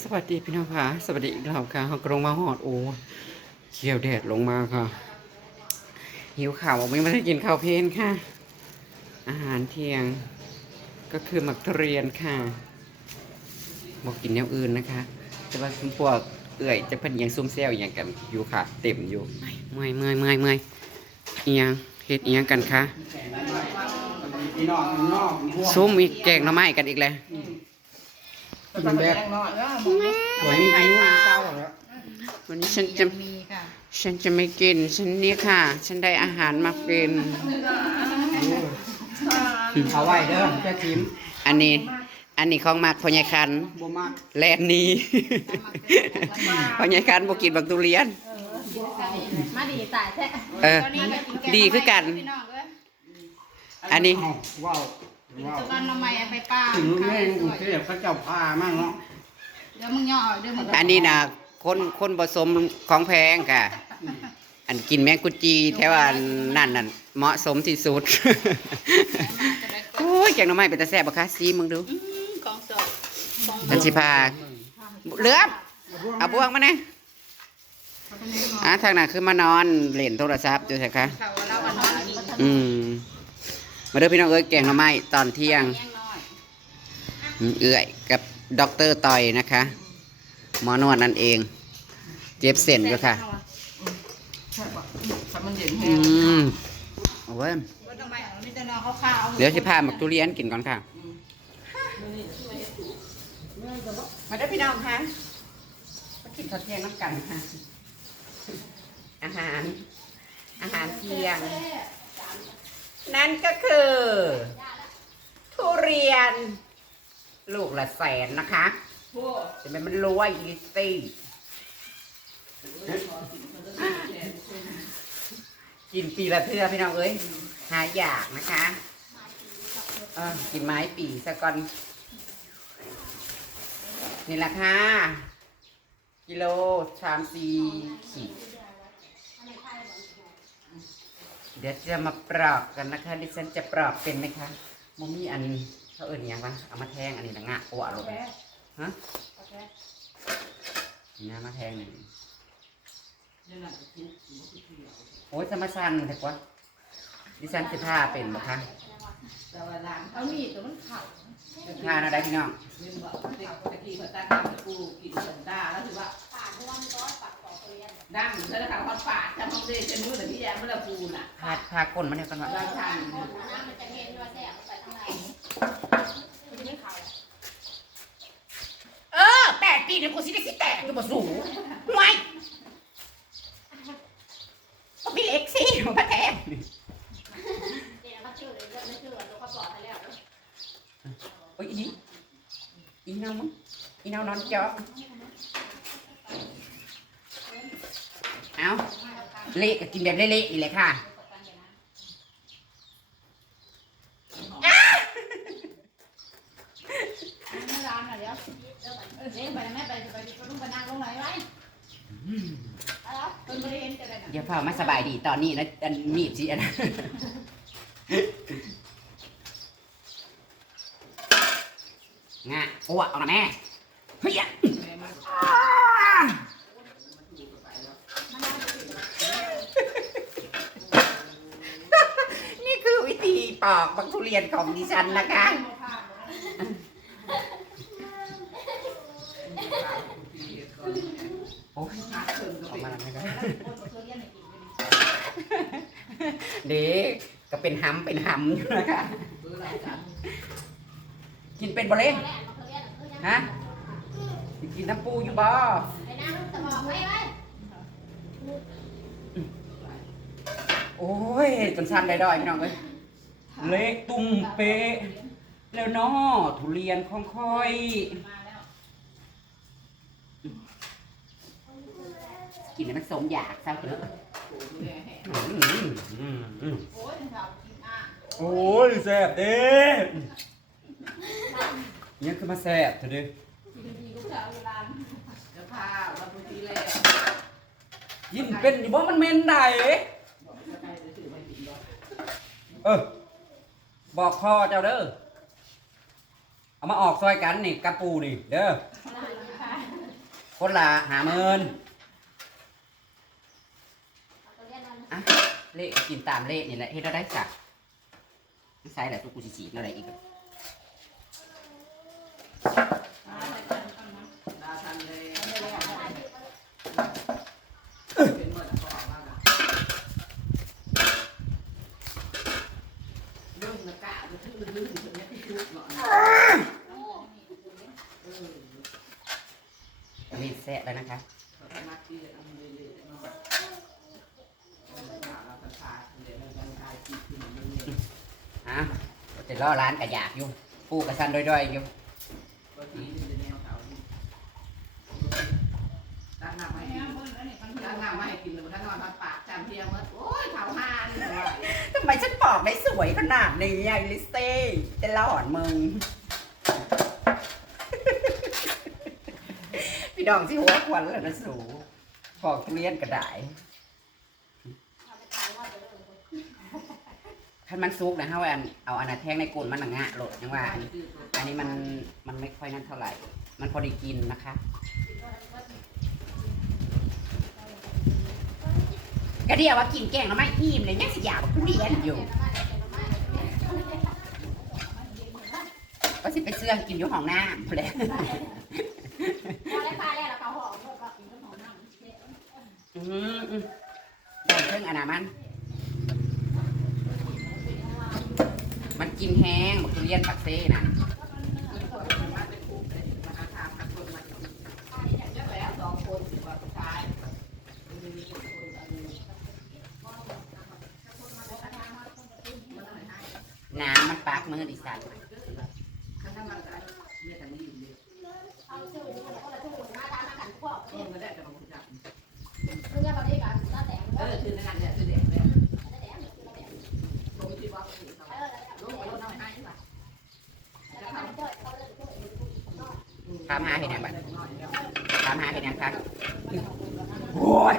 สวัสดีพี่น้องค่ะ สวัสดีอีกแล้วค่ะเขากรงมาหอดโอ้เขียวแดดลงมาค่ะ หิวข่าวบอกไม่ได้กินข้าวเพลนค่ะ อาหารเที่ยง ก็คือหมักทุเรียนค่ะบอกกินแนวอื่นนะคะ แต่ว่าคุณพวกเอื่อยจะเพิ่นยังซุ่มแซวอย่างกันอยู่ค่ะ เต็มอยู่เมื่อยเมื่อยเมื่อยเมื่อยเอียงเฮ็ดเอียงกันคะพี่น้องพี่น้องพวกซุ่มอีกแกงหน่อไม้กันอีกแล้ว กินแบบวันนี้อายุเก้าแล้ววันนี้ฉันจะมีค่ะฉันจะไม่กิน ฉันนี่ค่ะ ฉันได้อาหารมาเป็นเอาไว้เด้อจะชิมอันนี้ อันนี้ของมากพอใหญคันบ่มากแลนนี้พอใหญคันบ่กินบักทุเรียนมาดีตายแท้เออดีคือกันพี่น้องเอ้ยอันนี้เา ว้าวว้าวตอนทำไมไปป้าถึงแม่งกรุงเทพเขาเจ้าพามั่งเนาะเดี๋ยวมึงย่อเดี๋ยวมึงอันนี้นะคนคนผสมของแพงค่ะ อันกินแมงกุจีแถวอันนั่นนั่นเหมาะสมที่สุด โอ้ยแกงหน่อไม้เป็นตาแซ่บบ่คะซีมึงดูของสดของอันสิพาเหลือบเอาบวงมาเนี่ยอะทางนั้นคือมานอนเล่นโทรศัพท์อยู่ใช่คะเขาว่าเราวันนอนอีกอืม มาเด้อพี่น้องเอ้ยแกงหน่อไม้ตอนเที่ยงแย่งน้อยอืมเอื้อยกับด็อกเตอร์ต่อยนะคะหมอนวดนั่นเอง เจ็บเส้นอยู่ค่ะถ้ามันเย็นอืมโอ้ยว่าทำไมอะมันมีแต่นอนขาวเดี๋ยวสิพาหมักทุเรียนกินก่อนค่ะมาเด้อพี่น้องค่ะมากินข้าวเที่ยงน้ำกันค่ะ อาหาร อาหารเที่ยง นั่นก็คือ ทุเรียน ลูกละแสนนะคะจะเป็นมันรวยอีสตี้กินปีละเทื่อพี่น้องเอ้ยหาอยากนะคะเออกินไม้ปีซะก่อน นี่แหละค่ะ กิโลชามซีขีด เดี๋ยวจะมาปรอกกันนะคะดิฉันจะปรอกเป็นไหมคะมมี่อันเขาเอิญยังวะเอามาแทงอันนี้นะงะโอ้อารมณ์ฮะนี่นะมาแทงหนึ่งโอ้ยจะมาสั่นแต่กว่าดิฉันจะท่าเป็นไหมคะเอามีดแต่มันเข่าท่านะได้พี่น้องดั งเธอถามคนป่าจำห้องเดชจะมือหรือที่ยาเมื่อปูน่ะพาพาก้นมาเนี่ยกันวะเราทันเออแปดปีเนี่ยกูสิได้สิแตกกูบ่สูงไว้พี่เล็กสิมาแทงโอ้ยอีนี่อีน้องมึงอีน้องนอนจอเอาเละก็กินแบบเละๆนี่แหละค่ะไม่ร้านอะเดี๋ยว เออเดี๋ยวไปแม่ไปไปไปลุงไปนั่งลงไหนไว้เอาเพิ่นไม่ได้เห็นจะได้น่อย่าพามาสบายดีตอนนี้นะอันมีบสิอันงะอ้วกเอาหน่ะแม่เฮ้ยอะนี่คือวิธี ปอกบักทุเรียนของดิฉันนะคะ โอ้ยออกมาแล้วนะครับเด็กก็เป็นหำเป็นหำอยู่นะคะ กินเป็นบ่เล่นฮะสิกินน้ำปูอยู่บ่โอ้ยจนสั้นได้ดอยพี่น้องเอ้ย เละตุ้มเป๊ะ แล้วเนาะทุเรียนของค่อย กินแล้วมันสมอยากเศร้าเถอะโอ้ยแซ่บเด้ยังคือมาแซ่บเถอะเด้จะพาเราไปที่แรกยินเป็นอยู่บ่มันเมนได้เออ บอกพ่อเจ้าเด้อ เอามาออกซอยกันนี่กระปูนี่เด้อ คนละหาเมินอะเละกินตามเละนี่แหละเฮ็ดเราได้จักใส่แหละตุกกูสิสีอะไรอีก ดาทันเลยเป็นเมื่อตะกอนว่าเรื่องนักกะมันชื่อลืมถึงนี้ที่ชุดเนาะ มีแซะแล้วนะคะ เขาทำมาที่จะทำเรื่อยๆเนาะเราประชาชนเดี๋ยวเราจะทายที่ที่มันเรื่อย ฮะจะล่อร้านกระยากอยู่ปูกระสันด้อยๆอยู่ๆก็ที่จะแนวเขาตั้งหน้าไม่ให้ตั้งหน้าไม่ให้กินเลยถ้านอนมาปากจำเพียงว่าโอ้ยเขาห้านี่ว่าทำไมฉันปอกได้สวยขนาดนี้ไอ้ลิสเต้จะล่อดมึงพี่น้องที่หัวควันแล้วนะสูปอกทุเรียนกระได ถ้ามันซุกนะฮะว่าอันเอาอันนั้นแทงในกุนมันหนังงะโหลดยังว่าอันอันนี้มันมันไม่ค่อยนั่นเท่าไหร่ มันพอดีกินนะคะก็เดียวว่ากินแกงแล้วไม่อิ่มเลยยังสิอยากกับทุเรียนอยู่ก็สิไปเสื่องกินอยู่ห้องน้ำเลยพอได้ปลาแล้วเราเขาห่อหมดว่ากินต้นหอมน้ำอืมอืมได้เครื่องอนนามัน มันกินแห้งบักทุเรียนปักเซ่น่ะน้ำมันปากมือดิสันเอาชื่อนี่ก็ละชื่อมาตามมากันพวกเออมาได้แต่บางคนจับเรื่องแบบนี้กันแล้วแต่เออคือในงานเนี่ยคือเด็กเลยลงที่ว่าลงไปลงน้อยให้ป่ะ ถามหาเห็นยังบัดถามหาเห็นยังคะโอ้ย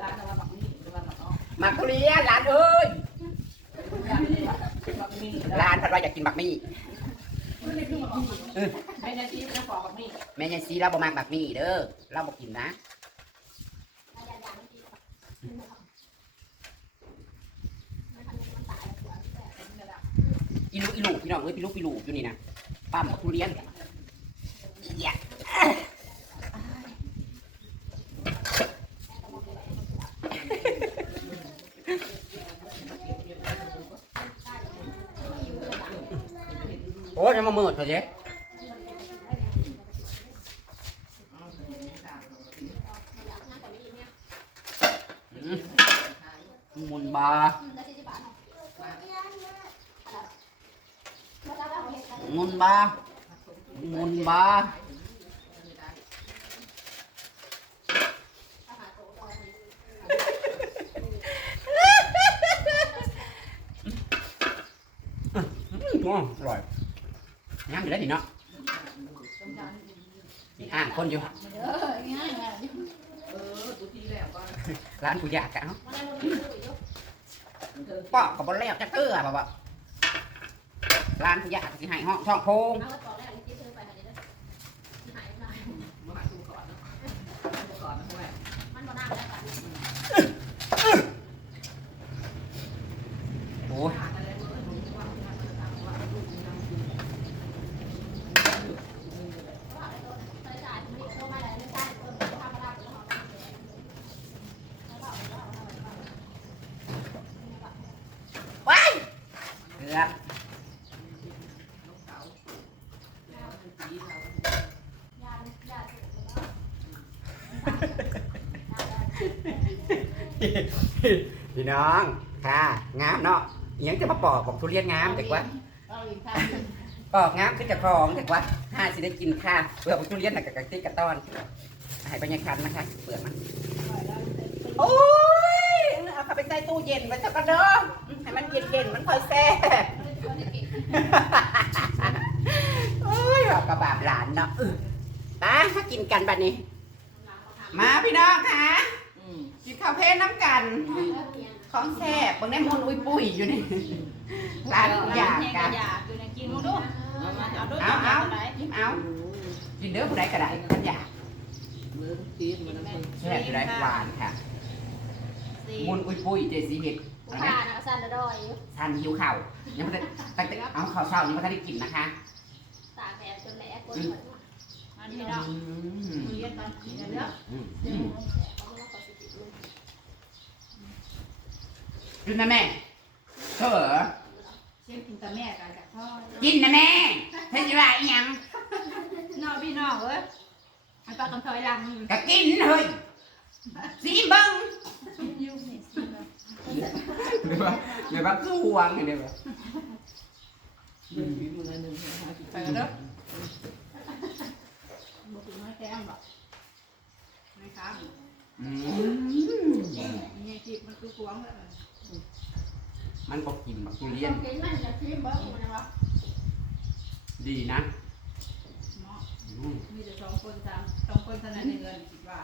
ร้านเราแบบนี้ร้านเรามักทุเรียนร้านเอ้ยแบบนี้ร้านพัดว่าอยากกินบักมี่ไม่นาทีจะขอแบบนี้แม่ยายซีเราบ่มักบักมี่เด้อเราบ่กินนะ อีลูกอีลูกพี่น้องเอ้ยพี่ลูกพี่ลูกอยู่นี่นะปั๊มบักทุเรียนอย่าโอ้ยมาเมื่อเถอะเจ๊อืมหมุนบาหมุนบาหมุนบา อืมอร่อยงามอยู่แล้วนี่เนาะนี่อ่างคนอยู่ร้านกูอยากกันเนาะปอกกับบอลแล้วจะเกลือแบบว่าร้านกูอยากสิให้ห้องช่องโพง เอาต่อแล้วที่ซื้อไปเดี๋ยวหายหน่อย มาหาดูก่อนนะดูก่อนนะแม่ มันบ่น่าแล้วกัน โอ้ย อะไรเมื่อผมว่าว่าลูกยังคือ ว่าไปตัวใช้จ่ายไม่ได้โตมาแล้วไม่ได้คนทำมาได้แล้ว ว้ายเกือบ ลูกสาวแล้วมันปีเรา ยาญา พี่น้องค่ะงามเนาะอิหยังจะมาปอกบอกทุเรียนงามแต่ว่าเอาอีกค่ะปอกงามขึ้นจากคลองแต่ว่าห้าสิได้กินค่ะเปลือกของทุเรียนน่ะกับกระติกกระต้อนให้บรรยากาศนะคะเปลือกมันโอ้ยเอาเข้าไปใส่ตู้เย็นไว้สักกันเด้อให้มันเย็นๆมันค่อยแซ่บ โอ้ยบอกกระบาบหลานเนาะเออไปมากินกันบัดนี้ มาพี่น้องค่ะ กินข้าวเพลน้ำกันเของแซ่บเบิ่งได้มนต์อุ้ยปุ้ยอยู่นี่ร้านอยากกักันนอยากอยู่ในกินมึงดูเอามาเอาด้วยเอาเอาไหนยิ้มเอากินเด้อผู้ใดก็ได้กันอยากเบิ่งตีนมันน้ำมันแซ่บผู้ใดหวานค่ะสี่มนต์อุ้ยปุ้ยเจสีเห็ดผู้อะไรขานะนะสั่นละดอยทานหิวข้าวยังไม่ได้ตั้งแต่เอาข้าวเช้ายังไม่ได้กินนะคะตากแดดจนแหลกคนอันนี้เนาะอืมเรียนตอนกินเด้ออืมอืม กินนะแม่เธอเหรอเช่นกินแต่แม่กันจากพ่อกินนะแม่เธอจะว่าอีหยังน้องพี่น้องเอ้ยให้ปลากันถอยหลังก็กินเฮ้ยสีเบังยูนี่เดี๋ยวว่าเดี๋ยวว่าคือห่วงเดี๋ยวว่าเบิ่งตีนมันหนึ่งห้าสิบไปกันเด้อบุกน้อยแก้มบ่ไม่ครับอืมนี่จีบมันคือหวงแล้ว มันบอกกินบักทุเรียน กินมันจะชิมเบิ้งมันนะวะดีนะหมออืมมีแต่สองคนสามสองคนเท่านั้นในเงินคิดว่า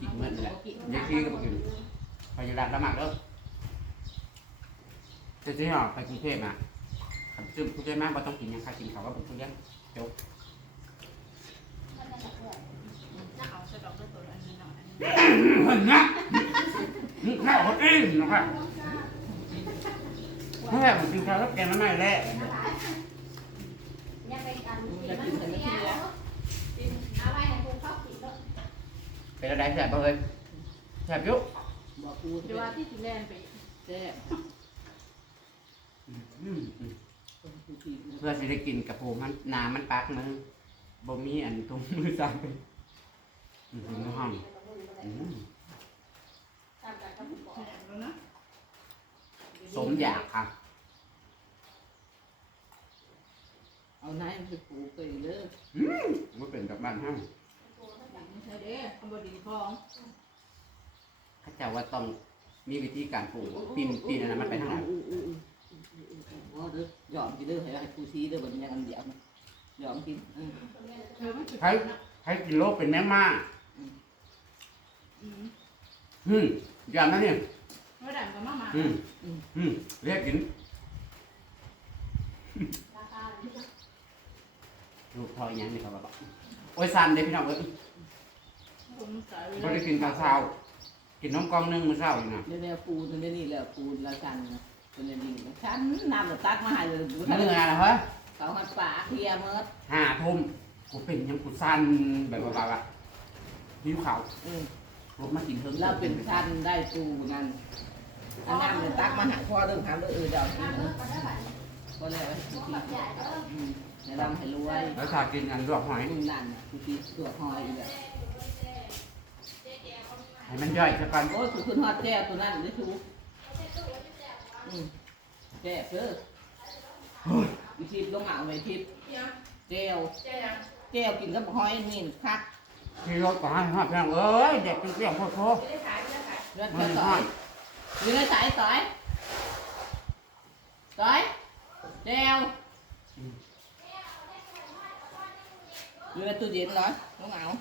กินเหมือนแหละเด็กพี่ก็บอกกินไปอยู่ร้านละหมักเด้อจะที่หอไปกรุงเทพอะขับจึ้มกรุงเทพมากก็ต้องกินหยังค่ะกินเขาวก็เป็นทุเรียนจบน่าเอาสะดอกด้วยตัวอันนี้หน่อยเห็นนะ ข้าวเองนะครับแม่ผมกินข้าวแล้วแกงน้ำไม่แล้ยังเป็นการอยากกินแต่ไม่กินแล้วเอาไว้ให้คุณชอบกินด้วยเป็นอะไรแสบบ่เอ้ยแสบอยุบอกกูเดี๋ยวว่าที่สิแลนไปแซ่บอืมอืมกูตีนเพื่อสิได้กินกับผมมันน้ำมันปักมือบ่มีอันตรงมือซ้ำไปอืมในห้องอืมแล้วนะ สมอยากค่ะ เอาไหนมันไปปลูกไปเด้อว่าเป็นกับบ้านห้างไม่ใช่เด้คำบดีคองเขาเจ้าว่าต้องมีวิธีการปลูกปีนปีนอันนั้นมันไปทางไหนอ๋อเด้อยอมกินเด้อให้ให้กูซีเด้อบัดนี้ยังอันเดียวยอมกินอืมเธอไม่จุดให้ให้กินโลกเป็นแม่ม่าอืม อืมยอมนะเนี่ยเมื่อดันกับมามาอืมอืมเรียกกินลูกพออีกอยังนี่เขาบอกโอ้ยซันเด้พี่น้องเอ้ยผมใส่บ่ได้กินข้าวเช้ากินน้ำกล่องหนึงมื้อเช้าอยู่น่ะเดี๋ยวแนวปูตัวนี้แล้วปูละกันนะตัวนี้ดิฉันนำตักมาให้เลยดูมื้ท่านอน่ะเฮ้ยเขาหัดปากเคลียร์เมิดห้าทุ่มกูเป็นหยังกูสั่นแบบว่าแบบหิวข้าว อืมลงมากินเพิ่มเราเป็นชั้นได้ปูนั่นอันนั้นเลยตักมาหาพ่อเรื่องทำเรื่องอื่นเดี๋ยวนี้นะก็เลยว่าสุกี้อืมในรำให้รวยแล้วถ้ากินอันลวกหอยอืมนั่นสุกี้ตัวหอยอีกแล้วให้มันย่อยซะก่อนโอ้ยคือคุณฮอดแก้วตัวนั้นได้ถูกอืมแก้วเด้อวิธีลงอ่างไว้ทิพย์แก้วแก้วกินกับหอยนี่คัก ที่รถก็ให้ฮอดเพียงเอ้ยเด็กเป็นเสียงโคตรโคตรเลือดมัก็นต่ฮออยดอยู่ในสายต่อยต่อยแก้วอยู่ในตู้เย็นเหรอลงอ่าง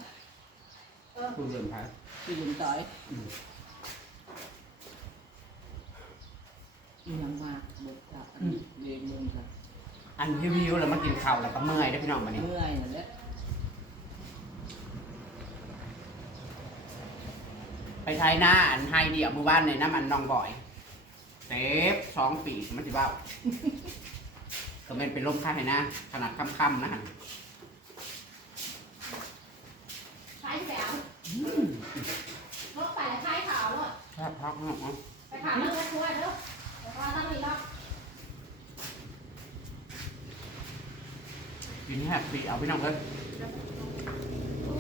คุณเดินไปตู้เย็นต่อยอีหยังมาเบิกจับอันนี้เลี้ยงมึงกันอันวิวๆแล้วมากินข้าวแล้วก็เมื่อยได้อพี่น้องมานี่เมื่อยนั่นแหล ไปไทยหน้าอันไฮเดียวมือบ้านในน้ำมันน้องบ่อย เต็บสองปีมันสิบ้าก็แม่นเป็นลมค่าให้นะขนาดค่ำๆนะฮะใช้แถวรถไปใช้ขาวรถแค่พักเนาะไปขาวเรื่องรถทัวร์เด้อแต่ว่าตั้งนี้รอบกินแฮปปี้เอาพี่น้องเลย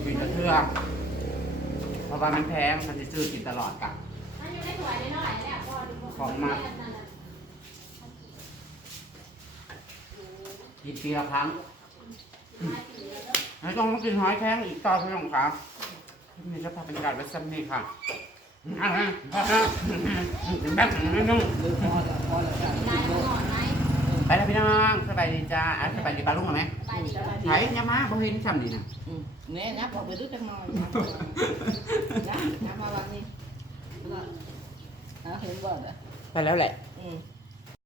กินกระเทือ เพราะว่ามันแพงมันจะซื้อกินตลอดกับ มันอยู่ในถ้วยน้อยๆเนี่ยพอดูของมาก กินปีละครั้งแล้วต้องมากินหอยแครงอีกต่อพี่น้องครับนี่จะพาบรรยากาศไว้ซ้ำนี่ค่ะอ่าฮะอ่าฮะแบบนี้นุ่งเบิกพอแล้วพอแล้วจ้ะ ไปแล้วพี่น้องสบายดีจ้าอะสบายดีปลาลุงไหมไปดีแล้วไถยามาบ่เห็นซ้ำนี่นะอืมเนี่ยนับออกไปดูจังหน่อยนะนับมาวันนี้แล้วก็หาเห็นบ่เด้อไปแล้วแหละ อืม